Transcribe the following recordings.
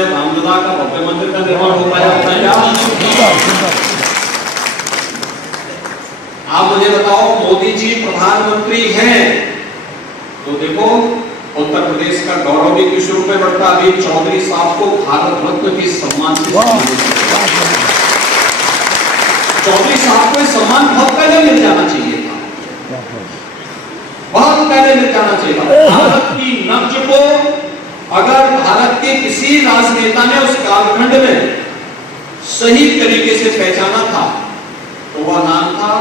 समय रामलला का भव्य मंदिर का निर्माण हो पाया होता है। आप मुझे बताओ, मोदी जी प्रधानमंत्री हैं तो देखो उत्तर प्रदेश का गौरव भी किस रूप में बढ़ता। अभी चौधरी साहब को भारत रत्न के सम्मान से चौधरी साहब को सम्मान बहुत पहले मिल जाना चाहिए था, बहुत पहले मिल जाना चाहिए था। भारत की नब्ज को अगर भारत के किसी राजनेता ने उस कालखंड में सही तरीके से पहचाना था तो वह नाम था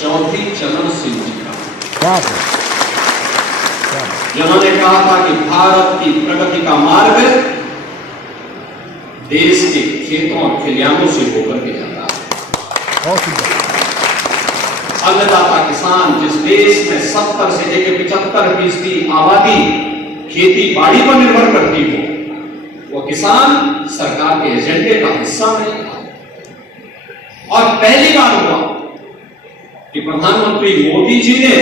चौधरी चरण सिंह जी का, जिन्होंने कहा था कि भारत की प्रगति का मार्ग देश के खेतों और खलिहानों से होकर के जाता है। अन्नदाता किसान, जिस देश में 70 से लेकर 75% आबादी खेती बाड़ी पर निर्भर करती हो, वो किसान सरकार के एजेंडे का हिस्सा नहीं था। और पहली बार हुआ कि प्रधानमंत्री मोदी जी ने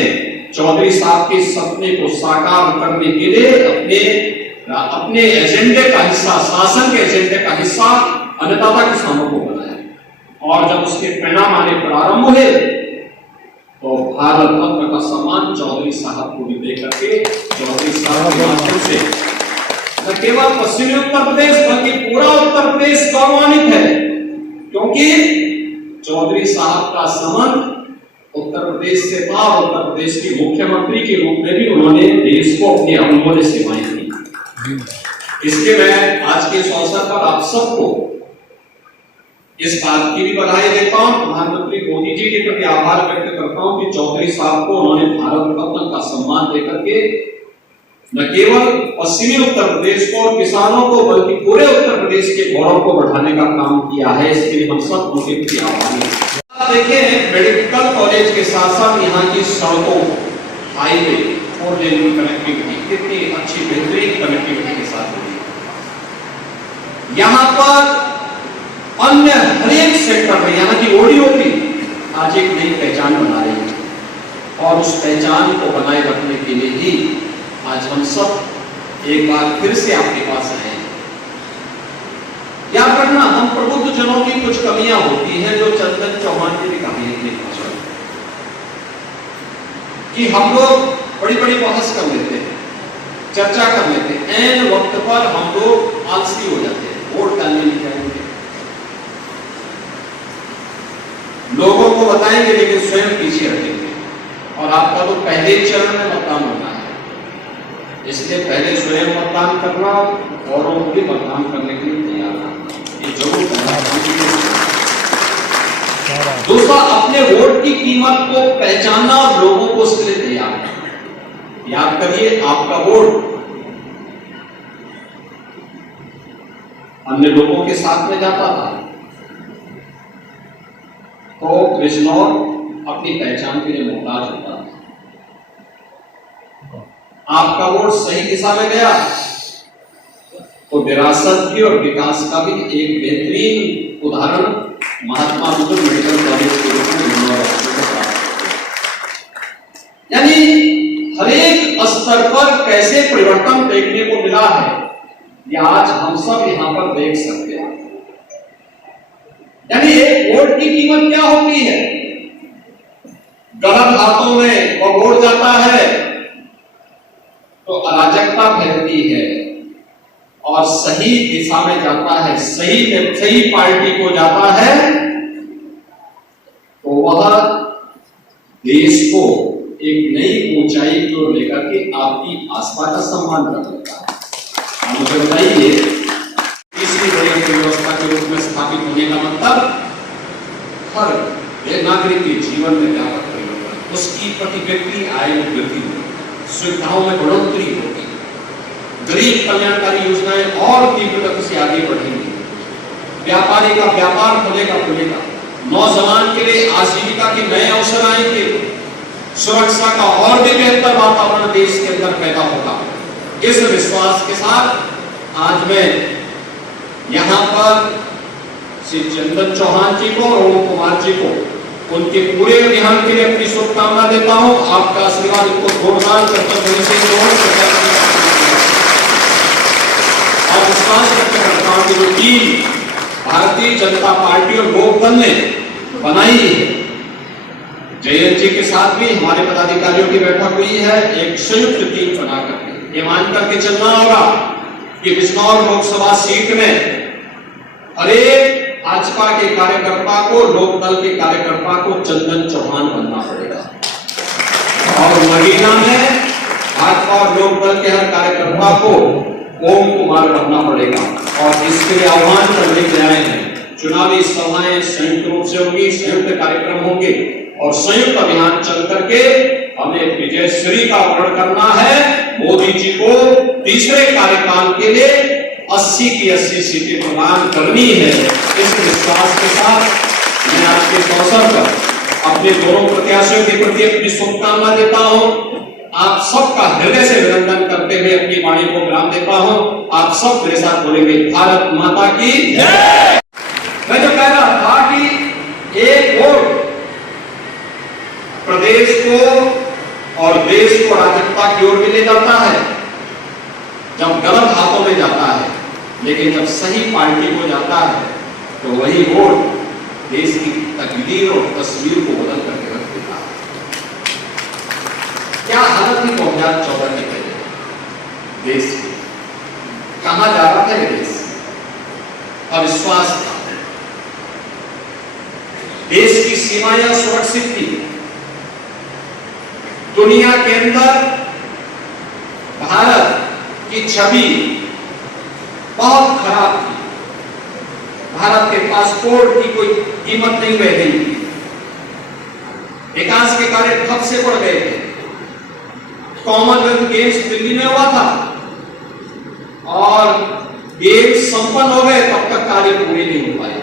चौधरी साहब के सपने को साकार करने के लिए अपने एजेंडे का हिस्सा, शासन के एजेंडे का हिस्सा अन्नदाता किसानों को बनाया। और जब उसके परिणाम आने प्रारंभ हुए तो भारत रत्न का सम्मान चौधरी साहब को भी देकर के चौधरी साहब के माध्यम से न केवल पश्चिमी उत्तर प्रदेश बल्कि पूरा उत्तर प्रदेश गौरवान्वित है, क्योंकि चौधरी साहब का संबंध उत्तर प्रदेश से था। उत्तर प्रदेश के मुख्यमंत्री के रूप में भी उन्होंने देश को अपनी अमूल्य सेवाएं दी। इसलिए मैं आज के इस अवसर पर आप सबको इस बात की भी बधाई देता हूं, प्रधानमंत्री मोदी जी के प्रति आभार व्यक्त करता हूं कि चौधरी साहब को उन्होंने भारत रत्न का सम्मान देकर के न केवल पश्चिमी उत्तर प्रदेश को और किसानों को बल्कि पूरे उत्तर प्रदेश के गौरव को बढ़ाने का काम किया है। इसके लिए हम सब उनके प्रति आभारी हैं। देखें, मेडिकल कॉलेज के साथ साथ यहाँ की सड़कों, हाईवे, 4 लेन की कनेक्टिविटी कितनी अच्छी बेहतरीन कनेक्टिविटी के साथ हुई है। यहाँ पर अन्य हर एक सेक्टर में यहाँ की ओडीओपी आज एक नई पहचान बना रही है और उस पहचान को बनाए रखने के लिए ही आज हम सब एक बार फिर से आपके पास आए हैं। याद रखना, हम प्रबुद्ध जनों की कुछ कमियां होती हैं जो चंदन चौहान जी ने कहा कि हम लोग बड़ी बड़ी बहस कर लेते हैं, चर्चा कर लेते हैं, ऐन वक्त पर हम लोग आलसी हो जाते हैं, वोट डालने नहीं जाएंगे, लोगों को बताएंगे लेकिन स्वयं पीछे हटेंगे। और आपका तो पहले चरण में मतदान होना है, इसलिए पहले स्वयं मतदान करना और को भी मतदान करने के लिए तैयार रहना, ये जरूर करना चाहिए। दूसरा, अपने वोट की कीमत को पहचानना और लोगों को उसके लिए तैयार करना। याद करिए, आपका वोट अन्य लोगों के साथ में जाता था तो कृष्णौर अपनी पहचान के लिए मोहताज होता था। आपका वोट सही दिशा में गया तो विरासत की और विकास का भी एक बेहतरीन उदाहरण महात्मा बुद्ध मेडिकल कॉलेज के रूप में यानी हर एक स्तर पर कैसे परिवर्तन देखने को मिला है, ये आज हम सब यहां पर देख सकते हैं। यानी एक वोट की कीमत क्या होती है? गलत हाथों में वो वोट जाता है तो अराजकता फैलती है, और सही दिशा में जाता है, सही पार्टी को जाता है तो वह देश को एक नई ऊंचाई की ओर लेकर के आपकी आस्था का सम्मान कर देता है। आप मुझे बताइए, तीसरी बड़ी अर्थव्यवस्था के रूप में स्थापित होने का मतलब हर नागरिक के जीवन में व्यापक परिवर्तन, उसकी प्रति व्यक्ति आय में वृद्धि होगी, सुविधाओं में बढ़ोतरी होगी, गरीब कल्याणकारी योजनाएं और तीव्र गति से आगे बढ़ेंगी, व्यापारी का व्यापार खुलेगा, नौजवान के लिए आजीविका के नए अवसर आएंगे, सुरक्षा का और भी बेहतर वातावरण देश के अंदर पैदा होगा। इस विश्वास के साथ आज मैं यहां पर श्री चंदन चौहान जी को और ओम कुमार जी को उनके पूरे अभियान के लिए अपनी शुभकामना देता हूं। आपका आशीर्वाद उनको जोरदार करते हुए और विश्वास व्यक्त करता हूं कि जो टीम भारतीय जनता पार्टी और लोकदल ने बनाई है, जयंत जी के साथ भी हमारे पदाधिकारियों की बैठक हुई है, एक संयुक्त टीम बना करके ये मान करके चलना होगा कि बिजनौर लोकसभा सीट में हर एक भाजपा के कार्यकर्ता को, लोकदल के कार्यकर्ता को चंदन चौहान बनना पड़ेगा और महीना में भाजपा और लोकदल के हर कार्यकर्ता को ओम कुमार बनना पड़ेगा। और इसके लिए आह्वान करने के आए हैं, चुनावी सभाएं संयुक्त रूप से होंगी, संयुक्त कार्यक्रम होंगे और संयुक्त अभियान चल करके हमें विजयश्री का वर्ण करना है। मोदी जी को तीसरे कार्यकाल के लिए 80 की 80 सीटें प्रदान करनी है। इस विश्वास के साथ मैं आज के अवसर पर अपने दोनों प्रत्याशियों के प्रति अपनी शुभकामना देता हूं। आप सबका हृदय से अभिनंदन करते हुए अपनी वाणी को विराम देता हूं। आप सब मेरे साथ बोलेंगे, भारत माता की जय। मैं जो कह रहा था कि एक वोट प्रदेश को और देश को अराजकता की ओर भी ले जाता है जब गलत हाथों में जाता है, लेकिन जब सही पार्टी को जाता है तो वही वोट देश की तकदीर और तस्वीर को बदल करके रख देता है। क्या हालत थी 2014 के पहले देश की, कहां जा रहा था देश? अविश्वास था, देश की सीमाएं सुरक्षित थी, दुनिया के अंदर भारत की छवि बहुत खराब थी, भारत के पासपोर्ट की कोई कीमत नहीं रह गई थी, विकास के कार्य ठप से पड़ गए थे। कॉमनवेल्थ गेम्स दिल्ली में हुआ था और गेम्स संपन्न हो गए, तब तक कार्य पूरे नहीं हो पाए थे,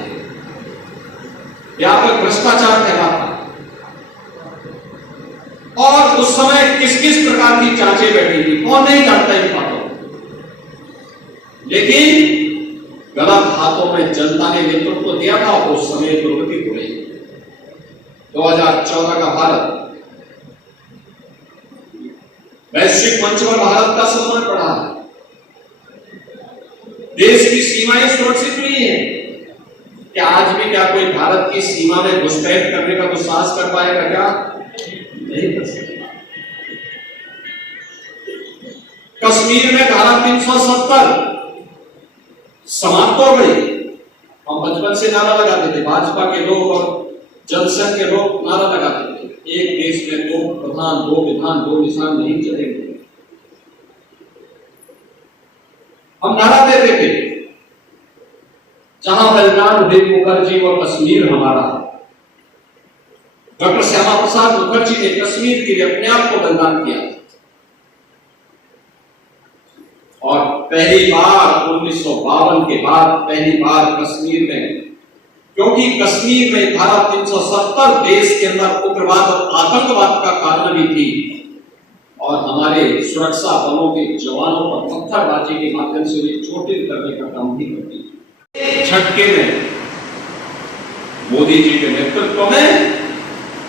व्यापक भ्रष्टाचार फैला था और उस समय किस किस प्रकार की जांचें बैठी थी कौन नहीं जानता इन बातों को, लेकिन गलत हाथों में जनता ने नेतृत्व दिया था और उस समय दुर्गति हो गई। 2014 का भारत वैश्विक मंच पर भारत का सम्मान बढ़ा है, देश की सीमाएं सुरक्षित हुई है। क्या आज भी क्या कोई भारत की सीमा में घुसपैठ करने का दुस्साहस कर पाएगा? क्या नहीं कर सकता। कश्मीर में धारा 370 समाप्त हो गई। हम बचपन से नारा लगाते थे, भाजपा के लोग और जनसंघ के लोग नारा लगाते थे, एक देश में दो प्रधान, दो विधान, दो निशान नहीं चलेंगे। हम नारा देते थे, जहां बलिदान हुए मुखर्जी और कश्मीर हमारा। डॉक्टर श्यामा प्रसाद मुखर्जी ने कश्मीर के लिए अपने आप को बलिदान किया और पहली बार 1952 के बाद पहली बार कश्मीर में, क्योंकि कश्मीर में धारा 370 देश के अंदर उग्रवाद और आतंकवाद का कारण भी थी और हमारे सुरक्षा बलों के जवानों पर पत्थरबाजी के माध्यम से उन्हें चोटिल करने का काम भी करती थी। झटके में मोदी जी के नेतृत्व में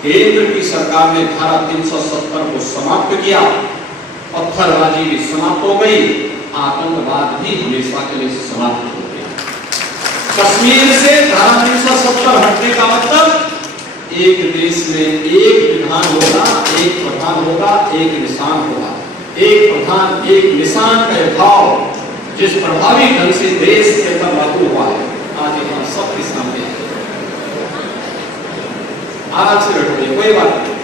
केंद्र की सरकार ने धारा 370 को समाप्त किया, पत्थरबाजी भी समाप्त हो गई, आतंकवाद भी हमेशा के लिए समाप्त हो गया। कश्मीर से धारा 370 हटने का मतलब एक देश में एक विधान होगा, एक प्रधान होगा, एक निशान होगा। एक प्रधान एक निशान का भाव जिस प्रभावी ढंग से देश के अंदर लागू हुआ है, आज यहाँ सबके सामने है। आराम से बैठो, कोई बात नहीं।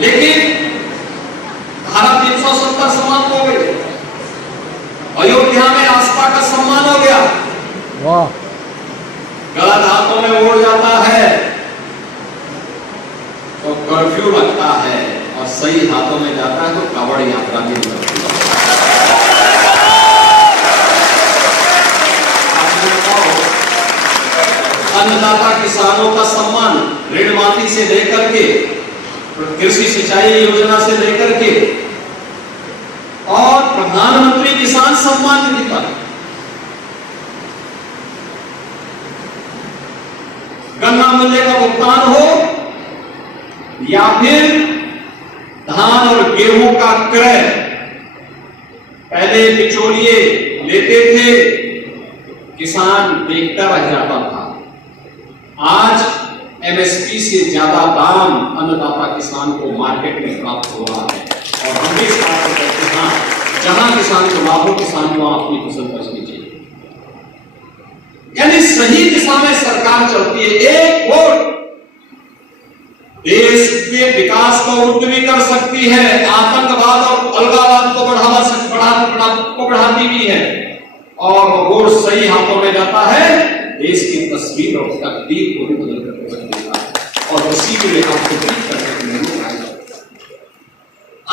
लेकिन धारा 370 समाप्त हो गई, अयोध्या में आस्था का सम्मान हो गया। वाह, गलत हाथों में उड़ जाता है तो कर्फ्यू लगता है और सही हाथों में जाता है तो कावड़ यात्रा भी लगती है। अन्नदाता किसानों का सम्मान, ऋण माफी से लेकर के कृषि सिंचाई योजना से लेकर के और प्रधानमंत्री किसान सम्मान निधि पर गन्ना मूल्य का भुगतान हो या फिर धान और गेहूं का क्रय पहले बिचौलिए लेते थे, किसान देखता रह जाता था। आज एमएसपी से ज्यादा दाम अन्नदाता किसान को मार्केट में प्राप्त हो रहा है और हम भी इस बात को कहते हैं, जहां किसान को लाभ हो, किसान को अपनी फसल बचनी चाहिए। यानी सही दिशा में सरकार चलती है। एक वोट देश के विकास को उद्यमी कर सकती है, आतंकवाद और अलगाववाद को बढ़ाती भी है, और वोट सही हाथों में जाता है, देश की तस्वीर और तकदीर को भी बदल कर रख देता है। और इसी के लिए आपको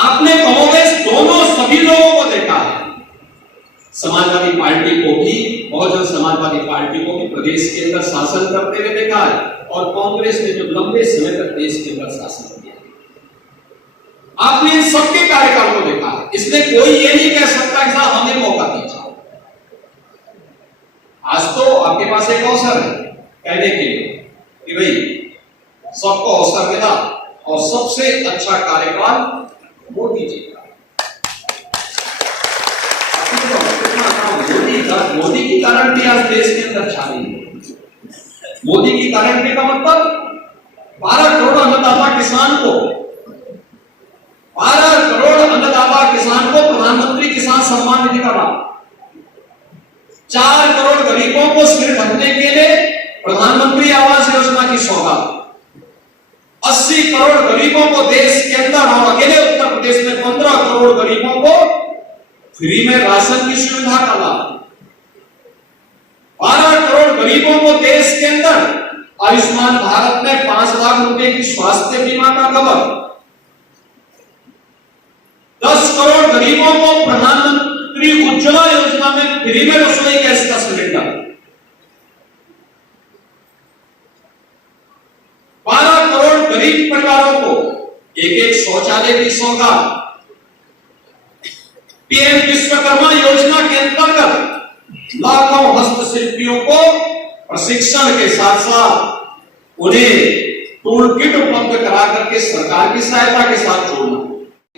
आपने कांग्रेस दोनों सभी लोगों को देखा है, समाजवादी पार्टी को भी, बहुजन समाजवादी पार्टी को भी प्रदेश के अंदर शासन करते हुए देखा है, और कांग्रेस ने जो लंबे समय तक देश के अंदर शासन किया, आपने इन सबके कार्यकाल को देखा है। इसलिए कोई ये नहीं कह सकता कि साहब हमें मौका दीजिए। आज तो आपके पास एक अवसर है कहने के लिए कि भाई सबको अवसर मिला और सबसे अच्छा कार्यकाल मोदी जी का। मोदी की गारंटी आज देश के अंदर छा रही है। मोदी की गारंटी का मतलब 12 करोड़ अन्नदाता किसान को, 12 करोड़ अन्नदाता किसान को प्रधानमंत्री किसान सम्मान निधि का लाभ, 4 करोड़ गरीबों को सिर ढकने के लिए प्रधानमंत्री आवास योजना की सौगात, 80 करोड़ गरीबों को देश के अंदर और अकेले उत्तर प्रदेश में 15 करोड़ गरीबों को फ्री में राशन की सुविधा का लाभ, 12 करोड़ गरीबों को देश के अंदर आयुष्मान भारत में 5 लाख रुपए की स्वास्थ्य बीमा का कवर, 10 करोड़ गरीबों को प्रधानमंत्री उज्ज्वला योजना में फ्री में रसोई गैस का सिलेंडर, 12 करोड़ गरीब परिवारों को एक शौचालय की सौगात, पीएम विश्वकर्मा योजना के अंतर्गत लाखों हस्तशिल्पियों को प्रशिक्षण के साथ साथ उन्हें टूल किट उपलब्ध करा करके सरकार की सहायता के साथ जोड़ना।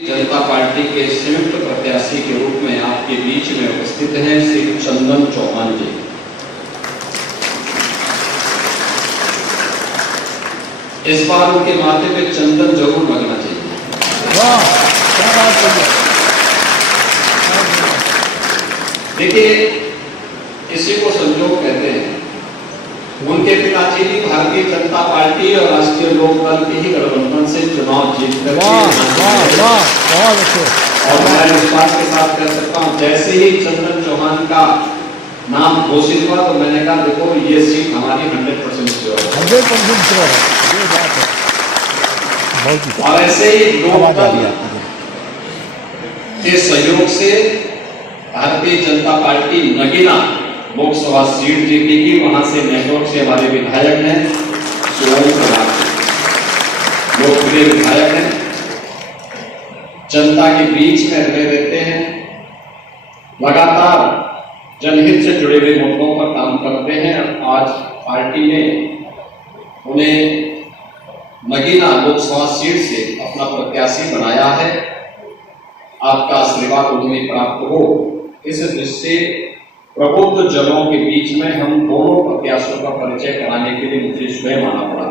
जनता पार्टी के संयुक्त प्रत्याशी के रूप में आपके बीच में उपस्थित हैं श्री चंदन चौहान जी। इस बार उनके माथे पे चंदन जरूर लगना चाहिए। देखिए, इसी को संयोग कहते हैं। उनके पिताजी भी भारतीय जनता पार्टी और राष्ट्रीय लोकदल के ही गठबंधन से चुनाव जीत कर, और मैं इस बात के साथ कह सकता हूं, जैसे ही चंदन चौहान का नाम घोषित हुआ तो मैंने कहा देखो ये सीट हमारी 100% श्योर है, 100% श्योर है। और ऐसे ही लोकदल के सहयोग से भारतीय जनता पार्टी नगीना लोकसभा सीट जीतेगी। वहां से नेटवर्क से हमारे विधायक हैं सोम प्रधान, लोकप्रिय विधायक हैं, जनता के बीच में रहते हैं, लगातार जनहित से जुड़े हुए मुद्दों पर काम करते हैं। आज पार्टी ने उन्हें नगीना लोकसभा सीट से अपना प्रत्याशी बनाया है। आपका आशीर्वाद उन्हें प्राप्त हो, इस दृष्टि से प्रबुद्ध जनों के बीच में हम दोनों प्रत्याशियों का परिचय कराने के लिए मुझे स्वयं आना पड़ा।